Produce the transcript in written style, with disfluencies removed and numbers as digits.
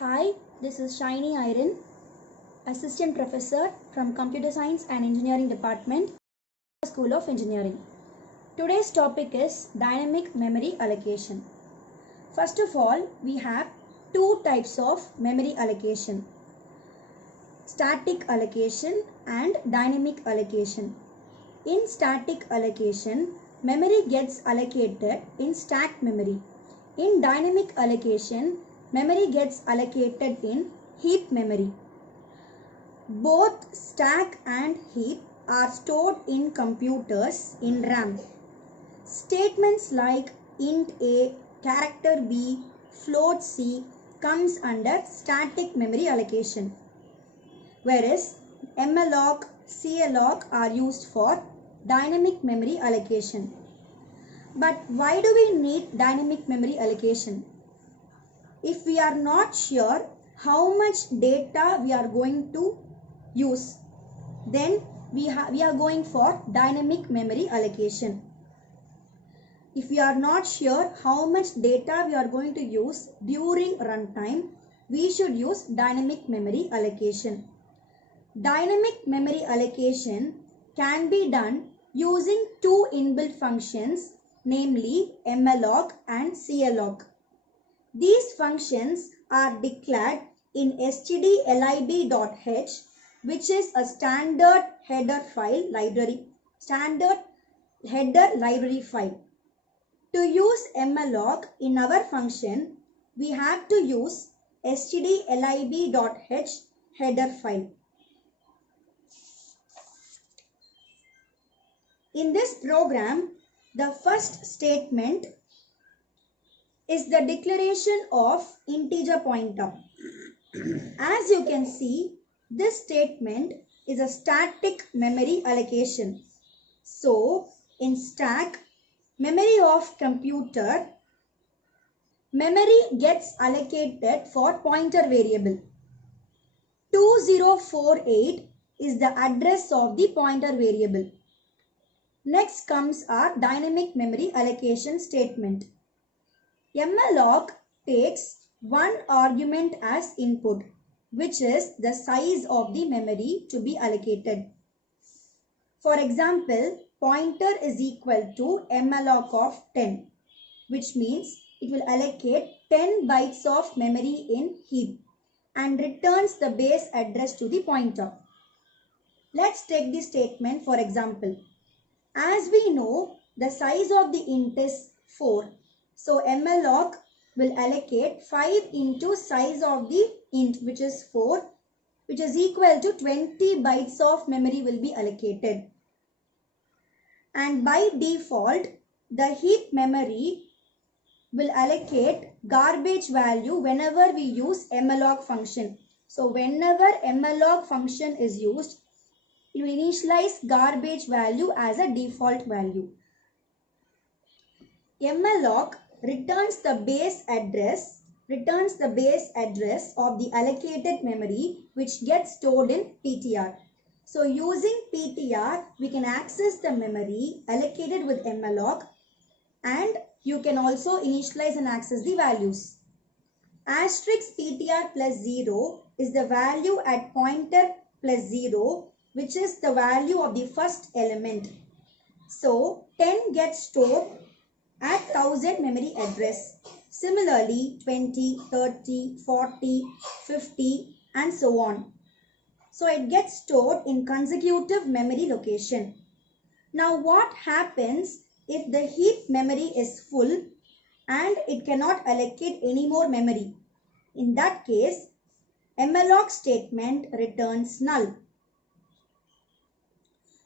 Hi, this is Shiny Iron, Assistant Professor from Computer Science and Engineering Department, School of Engineering. Today's topic is Dynamic Memory Allocation. First of all, we have two types of memory allocation: static allocation and dynamic allocation. In static allocation, memory gets allocated in stacked memory. In dynamic allocation, memory gets allocated in heap memory. Both stack and heap are stored in computers in RAM. Statements like int A, character B, float C comes under static memory allocation, whereas malloc, calloc are used for dynamic memory allocation. But why do we need dynamic memory allocation? If we are not sure how much data we are going to use, then we are going for dynamic memory allocation. If we are not sure how much data we are going to use during runtime, we should use dynamic memory allocation. Dynamic memory allocation can be done using two inbuilt functions, namely malloc and calloc. These functions are declared in stdlib.h, which is a standard header library file. To use malloc in our function, we have to use stdlib.h header file. In this program, the first statement is the declaration of integer pointer. As you can see, this statement is a static memory allocation. So, in stack, memory of computer, memory gets allocated for pointer variable. 2048 is the address of the pointer variable. Next comes our dynamic memory allocation statement. malloc takes one argument as input, which is the size of the memory to be allocated. For example, pointer is equal to malloc of 10, which means it will allocate 10 bytes of memory in heap and returns the base address to the pointer. Let's take this statement for example. As we know, the size of the int is 4. So malloc will allocate 5 into size of the int, which is 4, which is equal to 20 bytes of memory will be allocated. And by default, the heap memory will allocate garbage value whenever we use malloc function. So whenever malloc function is used, it will initialize garbage value as a default value. malloc returns the base address of the allocated memory, which gets stored in PTR. So using PTR, we can access the memory allocated with malloc, and you can also initialize and access the values. Asterisk PTR plus 0 is the value at pointer plus 0, which is the value of the first element. So 10 gets stored at 1000 memory address. Similarly, 20, 30, 40, 50 and so on. So it gets stored in consecutive memory location. Now what happens if the heap memory is full and it cannot allocate any more memory? In that case, malloc statement returns null.